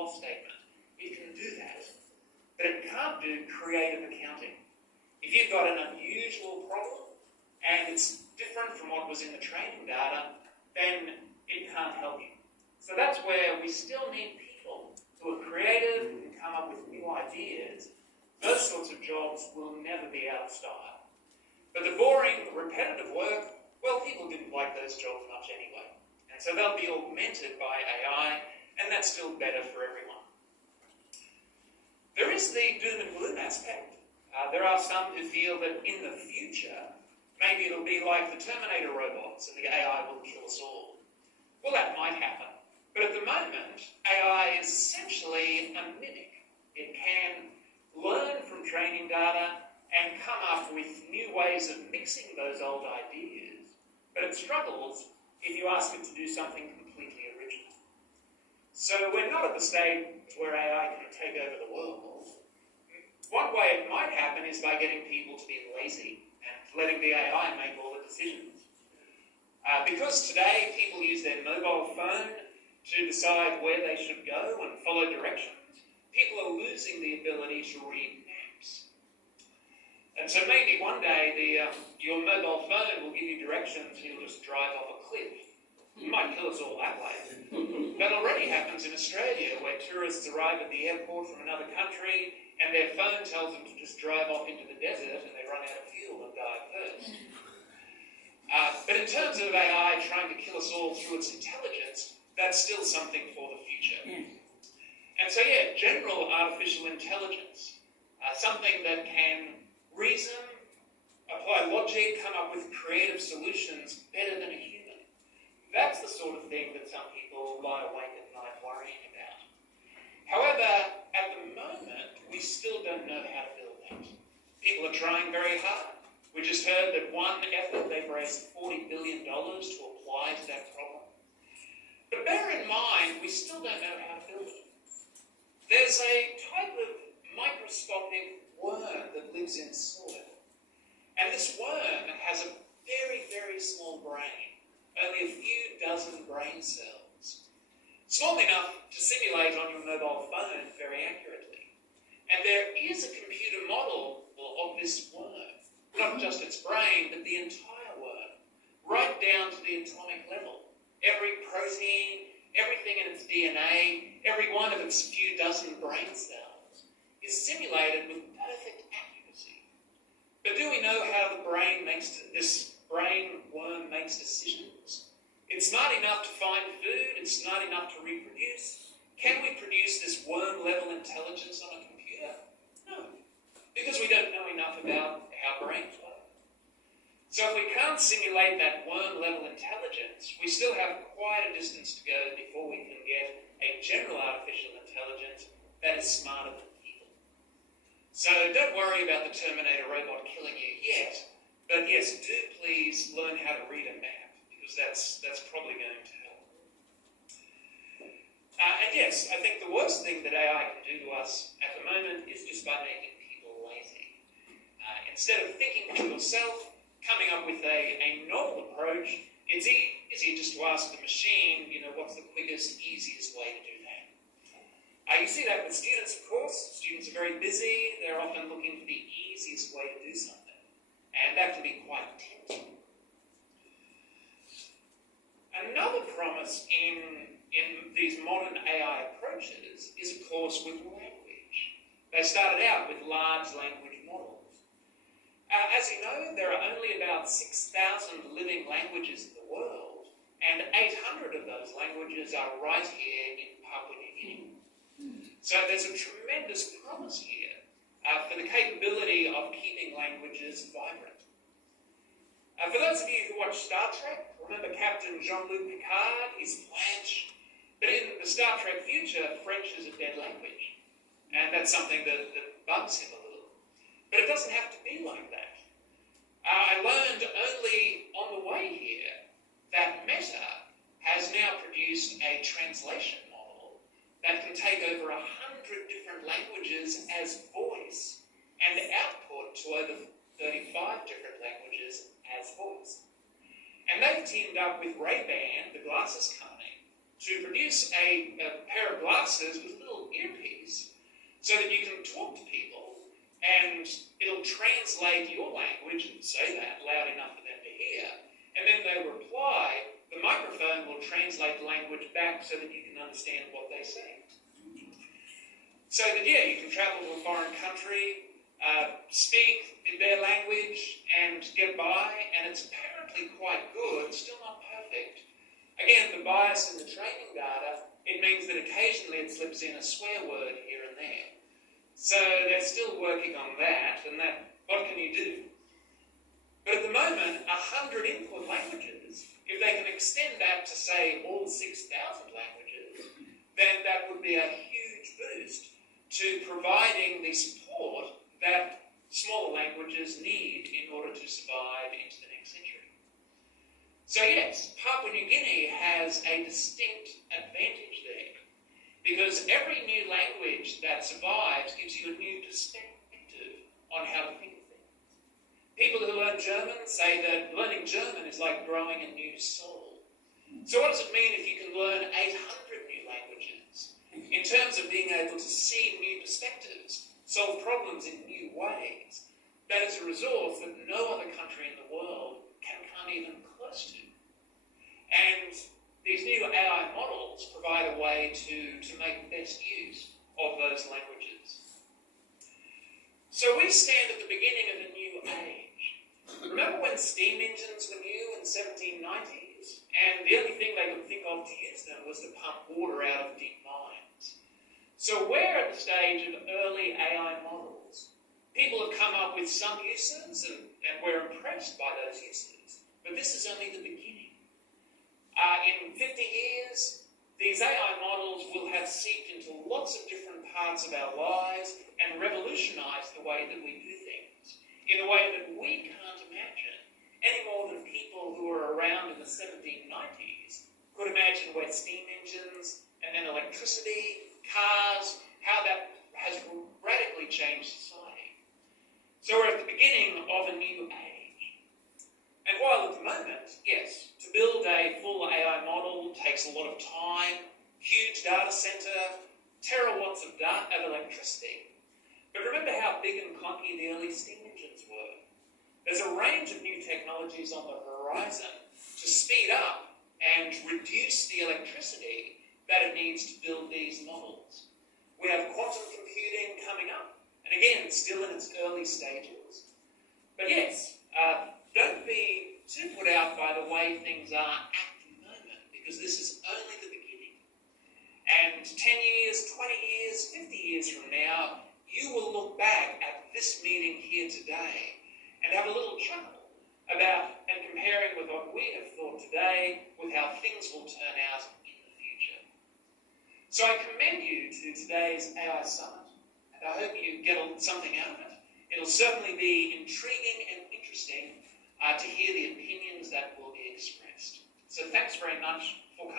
loss statement. It can do that, but it can't do creative accounting. If you've got an unusual problem and it's different from what was in the training data, then it can't help you. So that's where we still need people who are creative, who can come up with new ideas. Those sorts of jobs will never be out of style. But the boring, repetitive work, well, people didn't like those jobs much anyway. And so they'll be augmented by AI, and that's still better for everyone. There is the doom and gloom aspect. There are some who feel that in the future, maybe it'll be like the Terminator robots and the AI will kill us all. Well, that might happen. But at the moment, AI is essentially a mimic. It can learn from training data and come up with new ways of mixing those old ideas. But it struggles if you ask it to do something completely original. So we're not at the stage where AI can take over the world. One way it might happen is by getting people to be lazy and letting the AI make all the decisions. Because today people use their mobile phone to decide where they should go and follow directions, people are losing the ability to read maps. And so maybe one day your mobile phone will give you directions and you'll just drive off a cliff. It might kill us all that way. That already happens in Australia, where tourists arrive at the airport from another country and their phone tells them to just drive off into the desert and they run out of fuel and die first. But in terms of AI trying to kill us all through its intelligence, that's still something for the future. And so, yeah, general artificial intelligence, something that can reason, apply logic, come up with creative solutions better than a human. That's the sort of thing that some people lie awake at night worrying about. However, at the moment, we still don't know how to build that. People are trying very hard. We just heard that one effort, they've raised $40 billion to apply to that problem. But bear in mind, we still don't know how to build it. There's a type of microscopic worm that lives in soil. And this worm has a very, very small brain, only a few dozen brain cells. Small enough to simulate on your mobile phone very accurately. And there is a computer model of this worm. Not just its brain, but the entire worm, right down to the atomic level. Every protein, everything in its DNA, every one of its few dozen brain cells is simulated with perfect accuracy. But do we know how the brain this brain worm makes decisions? It's not enough to find food, it's not enough to reproduce. Can we produce this worm-level intelligence on a computer? No, because we don't know enough about how brains work. So if we can't simulate that worm-level intelligence, we still have quite a distance to go before we can get a general artificial intelligence that is smarter than people. So don't worry about the Terminator robot killing you yet, but yes, do please learn how to read a map, because that's probably going to help. And yes, I think the worst thing that AI can do to us at the moment is just by making people lazy. Instead of thinking for yourself, coming up with a novel approach, it's easier just to ask the machine, what's the quickest, easiest way to do that. You see that with students, of course. Students are very busy. They're often looking for the easiest way to do something. And that can be quite tempting. Another promise in these modern AI approaches is, of course, with language. They started out with large language models. As you know, there are only about 6,000 living languages in the world, and 800 of those languages are right here in Papua New Guinea. So there's a tremendous promise here for the capability of keeping languages vibrant. For those of you who watch Star Trek, remember Captain Jean-Luc Picard? He's French. But in the Star Trek future, French is a dead language. And that's something that bugs him a little. But it doesn't have to be like that. I learned only on the way here that Meta has now produced a translation model that can take over 100 different languages as voice and output to over 35 different languages as voice. And they've teamed up with Ray-Ban, the glasses company, to produce a pair of glasses with a little earpiece so that you can talk to people and it'll translate your language and say that loud enough for them to hear, and then they reply, the microphone will translate the language back so that you can understand what they say. So that, yeah, you can travel to a foreign country, speak in their language and get by, and it's apparently quite good, still not perfect. Again, the bias in the training data, it means that occasionally it slips in a swear word here and there. So they're still working on that, and that, what can you do? But at the moment, 100 input languages, if they can extend that to, say, all 6,000 languages, then that would be a huge boost to providing the support that smaller languages need in order to survive into the next century. So yes, Papua New Guinea has a distinct advantage there, because every new language that survives gives you a new perspective on how to think of things. People who learn German say that learning German is like growing a new soul. So what does it mean if you can learn 800 new languages in terms of being able to see new perspectives, solve problems in new ways? That is a resource that no other country in the world can come even close to. And these new AI models provide a way to make best use of those languages. So we stand at the beginning of a new age. Remember when steam engines were new in the 1790s? And the only thing they could think of to use them was to pump water out of deep mines. So we're at the stage of early AI models. People have come up with some uses, and we're impressed by those uses. But this is only the beginning. In 50 years, these AI models will have seeped into lots of different parts of our lives and revolutionised the way that we do things in a way that we can't imagine, any more than people who were around in the 1790s could imagine where steam engines and then electricity, cars, how that has radically changed society. So we're at the beginning of a new age. And while at the moment, yes, to build a full AI model takes a lot of time, huge data centre, terawatts of electricity. But remember how big and clunky the early steam engines were. There's a range of new technologies on the horizon to speed up and reduce the electricity that it needs to build these models. We have quantum computing coming up, and again, it's still in its early stages. But yes, don't be too put out by the way things are at the moment, because this is only the beginning. And 10 years, 20 years, 50 years from now, you will look back at this meeting here today and have a little chuckle about and comparing with what we have thought today with how things will turn out in the future. So I commend you to today's AI Summit, and I hope you get something out of it. It'll certainly be intriguing and interesting to hear the opinions that will be expressed. So thanks very much for coming.